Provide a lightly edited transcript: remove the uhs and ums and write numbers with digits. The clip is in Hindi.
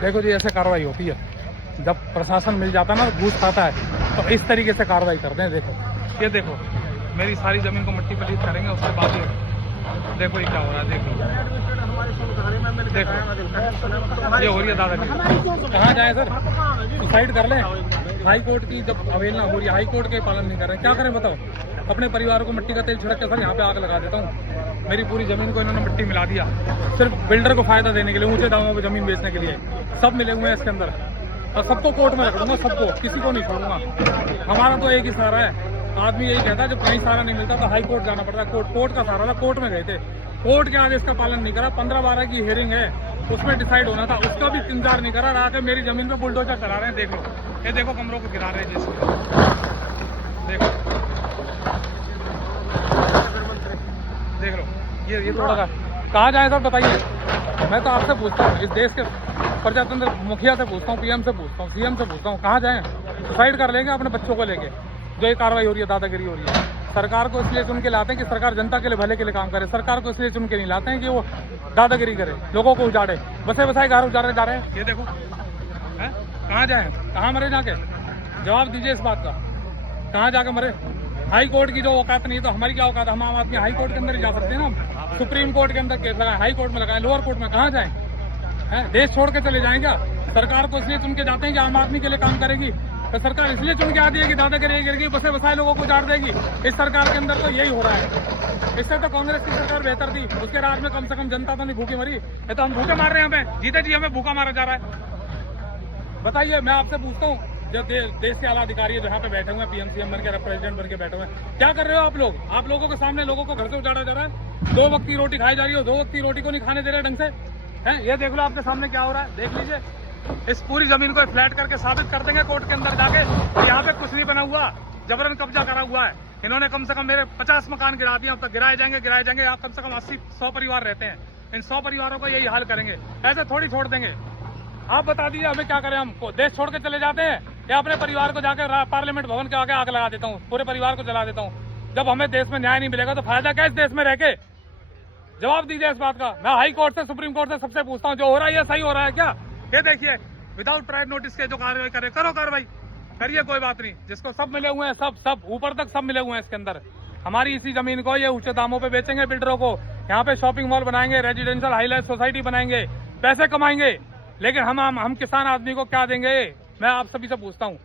देखो जी, ऐसे कार्रवाई होती है जब प्रशासन मिल जाता है ना, घूस खाता है तो इस तरीके से कार्रवाई करते हैं। देखो ये देखो, मेरी सारी जमीन को मिट्टी पलीत करेंगे, उसके बाद ये देखो ये क्या हो रहा है। देखो देखो ये हो रही है दादागिरी। कहाँ जाए सर, सुसाइड कर लें? हाई कोर्ट की जब अवहेलना हो रही है, हाई कोर्ट के पालन नहीं कर रहे, क्या करें बताओ? अपने परिवार को मिट्टी का तेल छिड़क के सर यहाँ पे आग लगा देता हूँ। मेरी पूरी जमीन को इन्होंने मिट्टी मिला दिया, सिर्फ बिल्डर को फायदा देने के लिए, ऊंचे दामों पे जमीन बेचने के लिए। सब मिले हुए हैं इसके अंदर, और सबको कोर्ट में रख दूंगा, सबको, किसी को नहीं छोड़ूंगा। हमारा तो एक ही सहारा है, आदमी यही कहता है जब कहीं सहारा नहीं मिलता तो हाई कोर्ट जाना पड़ता है। कोर्ट का सहारा था, कोर्ट में गए थे, कोर्ट के आगे इसका पालन नहीं करा। 15-12 की हियरिंग है, उसमें डिसाइड होना था, उसका भी इंतजार नहीं करा। आके मेरी जमीन पे बुलडोजर चला रहे हैं। देख लो, ये देखो कमरों को गिरा रहे हैं जैसे, देखो देख लो, ये थोड़ा कहाँ जाए सर बताइए? मैं तो आपसे पूछता हूँ, इस देश के प्रजातंत्र मुखिया से पूछता हूँ, पीएम से पूछता हूँ, सीएम से पूछता हूँ, कहाँ जाएं? सुसाइड कर लेंगे अपने बच्चों को लेके? जो ये कार्रवाई हो रही है, दादागिरी हो रही है। सरकार को इसलिए चुन के लाते हैं कि सरकार जनता के लिए, भले के लिए काम करे। सरकार को इसलिए चुन के नहीं लाते हैं कि वो दादागिरी करे, लोगों को उजाड़े, बसे बसाए घर उजाड़े जा रहे हैं। ये देखो है, कहाँ जाए, कहाँ मरे जाके? जवाब दीजिए इस बात का, कहाँ जाके मरे? हाई कोर्ट की जो औकात नहीं है तो हमारी क्या औकात है? हम आम आदमी हाई कोर्ट के अंदर ही जा सकते हैं ना। सुप्रीम कोर्ट के अंदर केस लगाए, हाई कोर्ट में लगाए, लोअर कोर्ट में कहाँ जाए? देश छोड़ के चले जाएं क्या? सरकार को इसलिए चुन के जाते हैं कि आम आदमी के लिए काम करेगी, तो सरकार इसलिए चुन के आती है कि दादागिरी करेगी, बसे बसाए लोगों को उजाड़ देगी। इस सरकार के अंदर तो यही हो रहा है। इससे तो कांग्रेस की सरकार बेहतर थी, उसके राज में कम से कम जनता तो नहीं भूखी मरी। ये तो हम भूखे मार रहे हैं, हमें जीते जी हमें भूखा मारा जा रहा है। बताइए, मैं आपसे पूछता हूँ, जो देश के आला अधिकारी है, जहाँ पे बैठे हुए हैं, पीएम सीएम बन के, प्रेसिडेंट बन के बैठे हुए हैं, क्या कर रहे हो आप लोग? आप लोगों के सामने लोगों को घर से उजाड़ा जा रहा है। 2 वक्त की रोटी खाई जा रही हो, 2 वक्त की रोटी को नहीं खाने दे रहे ढंग से है। ये देख लो आपके सामने क्या हो रहा है, देख लीजिए। इस पूरी जमीन को फ्लैट करके साबित कर देंगे कोर्ट के अंदर जाके, यहाँ पे कुछ नहीं बना हुआ, जबरन कब्जा करा हुआ है। इन्होंने कम से कम मेरे 50 मकान गिरा दिए, अब तक गिराए जाएंगे। आप कम से कम 80-100 परिवार रहते हैं, इन 100 परिवारों को यही हाल करेंगे, ऐसे थोड़ी छोड़ देंगे। आप बता दीजिए हमें क्या करें? हम देश छोड़ के चले जाते हैं या अपने परिवार को जाकर पार्लियामेंट भवन के आगे आग लगा देता हूँ, पूरे परिवार को जला देता हूँ? जब हमें देश में न्याय नहीं मिलेगा तो फायदा क्या इस देश में रह के? जवाब दीजिए इस बात का। मैं हाई कोर्ट से, सुप्रीम कोर्ट से सबसे पूछता हूँ, जो हो रहा है ये सही हो रहा है क्या? ये देखिए, विदाउट प्रायर नोटिस के जो कार्रवाई करे, करो कार्रवाई करिए, कोई बात नहीं। जिसको सब मिले हुए हैं, सब ऊपर तक सब मिले हुए हैं इसके अंदर। हमारी इसी जमीन को ये ऊंचे दामों पे बेचेंगे बिल्डरों को, यहाँ पे शॉपिंग मॉल बनाएंगे, रेजिडेंशियल हाईलाइट सोसाइटी बनाएंगे, पैसे कमाएंगे, लेकिन हम किसान आदमी को क्या देंगे? मैं आप सभी से पूछता हूँ।